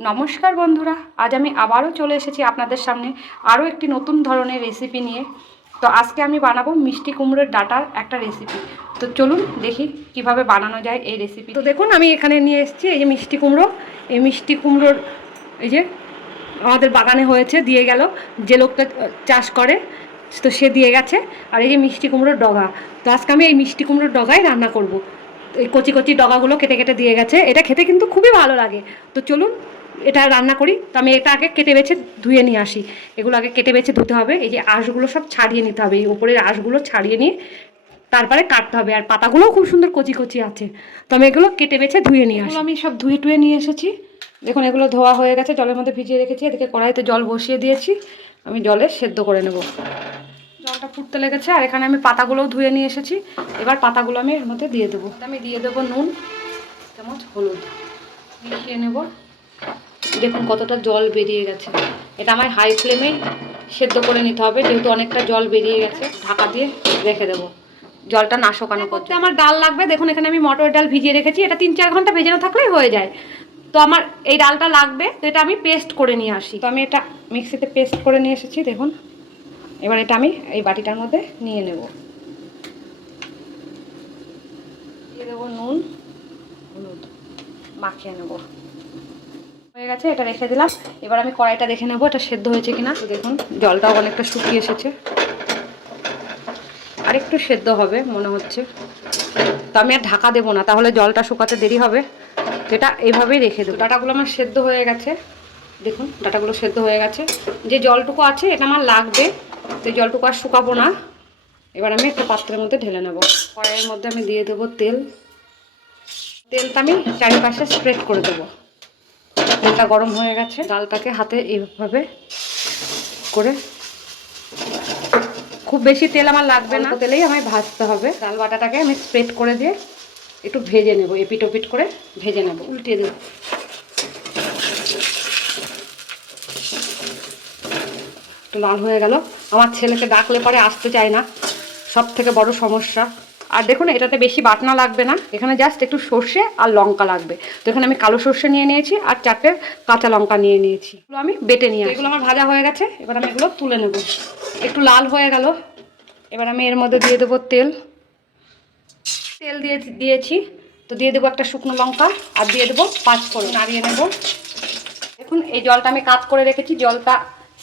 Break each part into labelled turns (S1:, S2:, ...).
S1: নমস্কার বন্ধুরা, আজ আমি আবারও চলে এসেছি আপনাদের সামনে আরও একটি নতুন ধরনের রেসিপি নিয়ে। তো আজকে আমি বানাবো মিষ্টি কুমড়োর ডাটার একটা রেসিপি তো চলুন দেখি কীভাবে বানানো যায় এই রেসিপি তো দেখুন, আমি এখানে নিয়ে এসেছি এই যে মিষ্টি কুমড়ো। এই মিষ্টি কুমড়োর এই যে আমাদের বাগানে হয়েছে, দিয়ে গেল। যে লোকটা চাষ করে, তো সে দিয়ে গেছে। আর এই যে মিষ্টি কুমড়োর ডগা। তো আজকে আমি এই মিষ্টি কুমড়োর ডগাই রান্না করব। এই কচি কচি ডগাগুলো কেটে কেটে দিয়ে গেছে। এটা খেতে কিন্তু খুবই ভালো লাগে। তো চলুন এটা রান্না করি তো আমি এটা আগে কেটে বেছে ধুয়ে নিয়ে আসি। এগুলো আগে কেটে বেছে ধুতে হবে এই যে আঁশগুলো সব ছাড়িয়ে নিতে হবে এই উপরের আঁশগুলো ছাড়িয়ে নিয়ে তারপরে কাটতে হবে আর পাতাগুলোও খুব সুন্দর কচি কচি আছে। তো আমি এগুলো কেটে বেছে ধুয়ে নিয়ে আসি। আমি সব ধুয়ে টুয়ে নিয়ে এসেছি। দেখুন এগুলো ধোয়া হয়ে গেছে জলের মধ্যে ভিজিয়ে রেখেছি এদিকে কড়াইতে জল বসিয়ে দিয়েছি আমি জলে সেদ্ধ করে নেব। জলটা ফুটতে লেগেছে আর এখানে আমি পাতাগুলোও ধুয়ে নিয়ে এসেছি। এবার পাতাগুলো আমি এর মধ্যে দিয়ে দেবো। আমি দিয়ে দেবো নুন চামচ হলুদ মিশিয়ে নেব। দেখুন কতটা জল বেরিয়ে গেছে। এটা আমার হাই ফ্লেমে সেদ্ধ করে নিতে হবে, যেহেতু অনেকটা জল বেরিয়ে গেছে, ঢাকা দিয়ে রেখে দেবো। জলটা না শোকানো করতে আমার ডাল লাগবে, দেখুন এখানে আমি মটর ডাল ভিজিয়ে রেখেছি, এটা তিন চার ঘণ্টা ভেজানো থাকলেই হয়ে যায়। তো আমার এই ডালটা লাগবে, তো এটা আমি পেস্ট করে নিয়ে আসি। তো আমি এটা মিক্সিতে পেস্ট করে নিয়ে এসেছি, দেখুন। এবার এটা আমি এই বাটিটার মধ্যে নিয়ে নেব। দিয়ে দেবো নুন, হলুদ, মাখিয়ে নেব। হয়ে গেছে, এটা রেখে দিলাম। এবার আমি কড়াইটা দেখে নেব, এটা সেদ্ধ হয়েছে কিনা। দেখুন, জলটাও অনেকটা শুকিয়ে এসেছে। আর একটু সেদ্ধ হবে, মনে হচ্ছে। তো আমি আর ঢাকা দেবো না, তাহলে জলটা শুকাতে দেরি হবে। এটা এইভাবেই রেখে দেবো। ডাটাগুলো আমার সেদ্ধ হয়ে গেছে। দেখুন, ডাটাগুলো সেদ্ধ হয়ে গেছে। যে জলটুকু আছে, এটা আমার লাগবে। তো জলটুকু আর শুকাবো না। এবার আমি একটা পাত্রের মধ্যে ঢেলে নেব। কড়াইয়ের মধ্যে আমি দিয়ে দেবো তেল। তেলটা আমি চারিপাশে স্প্রেড করে দেবো। তেলটা গরম হয়ে গেছে। ডালটাকে হাতে এইভাবে করে খুব বেশি তেল আমার লাগবে না। তেলেই আমায় ভাজতে হবে। ডাল বাটাটাকে আমি স্প্রেড করে দিয়ে একটু ভেজে নেব এপিট ওপিট করে ভেজে নেব। উল্টিয়ে দেবো। একটু লাল হয়ে গেল। আমার ছেলেকে ডাকলে পরে আসতে চায় না। সব থেকে বড় সমস্যা। আর দেখুন এটাতে বেশি বাটনা লাগবে না। এখানে জাস্ট একটু সর্ষে আর লঙ্কা লাগবে। তো এখানে আমি কালো সর্ষে নিয়ে নিয়েছি আর চারটে কাঁচা লঙ্কা নিয়ে নিয়েছি। এগুলো আমি বেটে নিয়ে এগুলো আমার ভাজা হয়ে গেছে এবার আমি এগুলো তুলে নেব। একটু লাল হয়ে গেল। এবার আমি এর মধ্যে দিয়ে দেবো তেল। তেল দিয়ে দিয়েছি। তো দিয়ে দেবো একটা শুকনো লঙ্কা আর দিয়ে দেবো পাঁচ ফোড়ন। নাড়িয়ে নেব। দেখুন এই জলটা আমি কাত করে রেখেছি। জলটা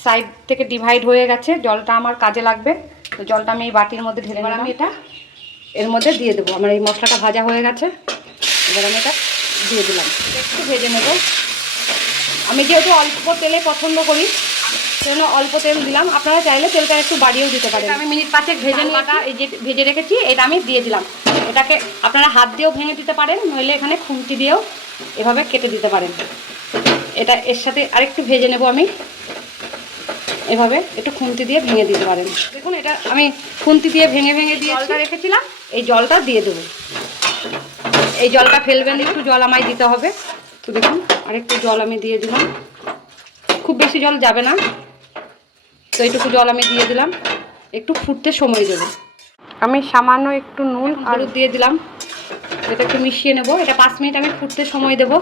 S1: সাইড থেকে ডিভাইড হয়ে গেছে। জলটা আমার কাজে লাগবে। তো জলটা আমি এই বাটির মধ্যে ঢেলে আমি এটা এর মধ্যে দিয়ে দেবো। আমার এই মশলাটা ভাজা হয়ে গেছে। এবার আমি এটা দিয়ে দিলাম। একটু ভেজে নেব। আমি যেহেতু অল্প তেলে পছন্দ করি সেজন্য অল্প তেল দিলাম। আপনারা চাইলে তেলটা একটু বাড়িয়েও দিতে পারেন। আমি মিনিট পাঁচেক ভেজে নিয়েটা এই যে ভেজে রেখেছি এটা আমি দিয়ে দিলাম। এটাকে আপনারা হাত দিয়েও ভেঙে দিতে পারেন নইলে এখানে খুন্তি দিয়েও এভাবে কেটে দিতে পারেন। এটা এর সাথে আরেকটু ভেজে নেব আমি। এভাবে একটু খুন্তি দিয়ে ভেঙে দিতে পারেন। দেখুন এটা আমি খুন্তি দিয়ে ভেঙে ভেঙে দিয়ে রেখেছিলাম। এই জলটা দিয়ে দেবো। এই জলটা ফেলবেন, একটু জল আমায় দিতে হবে। তো দেখুন, আরেকটু জল আমি দিয়ে দিলাম। খুব বেশি জল যাবে না। তো এইটুকু জল আমি দিয়ে দিলাম। একটু ফুটতে সময় দেবো। আমি সামান্য একটু নুন আলু দিয়ে দিলাম। এটা একটু মিশিয়ে নেব। এটা পাঁচ মিনিট আমি ফুটতে সময় দেবো।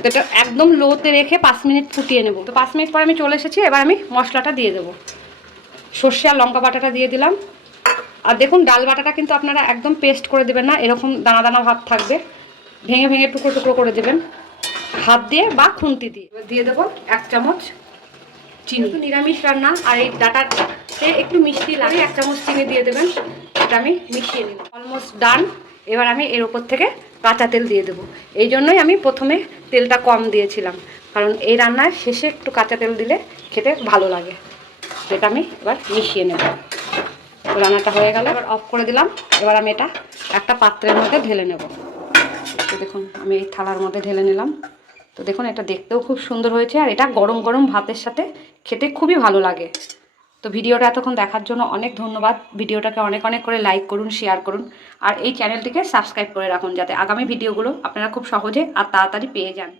S1: তো এটা একদম লোতে রেখে পাঁচ মিনিট ফুটিয়ে নেব। তো পাঁচ মিনিট পর আমি চলে এসেছি। এবার আমি মশলাটা দিয়ে দেবো। সর্ষে আর লঙ্কা বাটাটা দিয়ে দিলাম। আর দেখুন ডাল বাটাটা কিন্তু আপনারা একদম পেস্ট করে দেবেন না এরকম দানা দানা ভাব থাকবে। ভেঙে ভেঙে টুকরো টুকরো করে দেবেন। হাত দিয়ে বা খুন্তি দিয়ে। এবার দিয়ে দেবো এক চামচ চিনি। তো নিরামিষ রান্না আর এই ডাটাতে একটু মিষ্টি লাগে। এক চামচ চিনি দিয়ে দেবেন এটা আমি মিশিয়ে নিব। Almost done. এবার আমি এর ওপর থেকে কাঁচা তেল দিয়ে দেবো। এই জন্যই আমি প্রথমে তেলটা কম দিয়েছিলাম। কারণ এই রান্নার শেষে একটু কাঁচা তেল দিলে খেতে ভালো লাগে। এটা আমি এবার মিশিয়ে নেব। রান্নাটা হয়ে গেল। এবার অফ করে দিলাম। এবার আমি এটা একটা পাত্রের মধ্যে ঢেলে নেব। তো দেখুন, আমি এই থালার মধ্যে ঢেলে নিলাম। তো দেখুন, এটা দেখতেও খুব সুন্দর হয়েছে আর এটা গরম গরম ভাতের সাথে খেতে খুবই ভালো লাগে। তো ভিডিওটা এতক্ষণ দেখার জন্য অনেক ধন্যবাদ। ভিডিওটাকে অনেক অনেক করে লাইক করুন শেয়ার করুন আর এই চ্যানেলটিকে সাবস্ক্রাইব করে রাখুন যাতে আগামী ভিডিওগুলো আপনারা খুব সহজে আর তাড়াতাড়ি পেয়ে যান।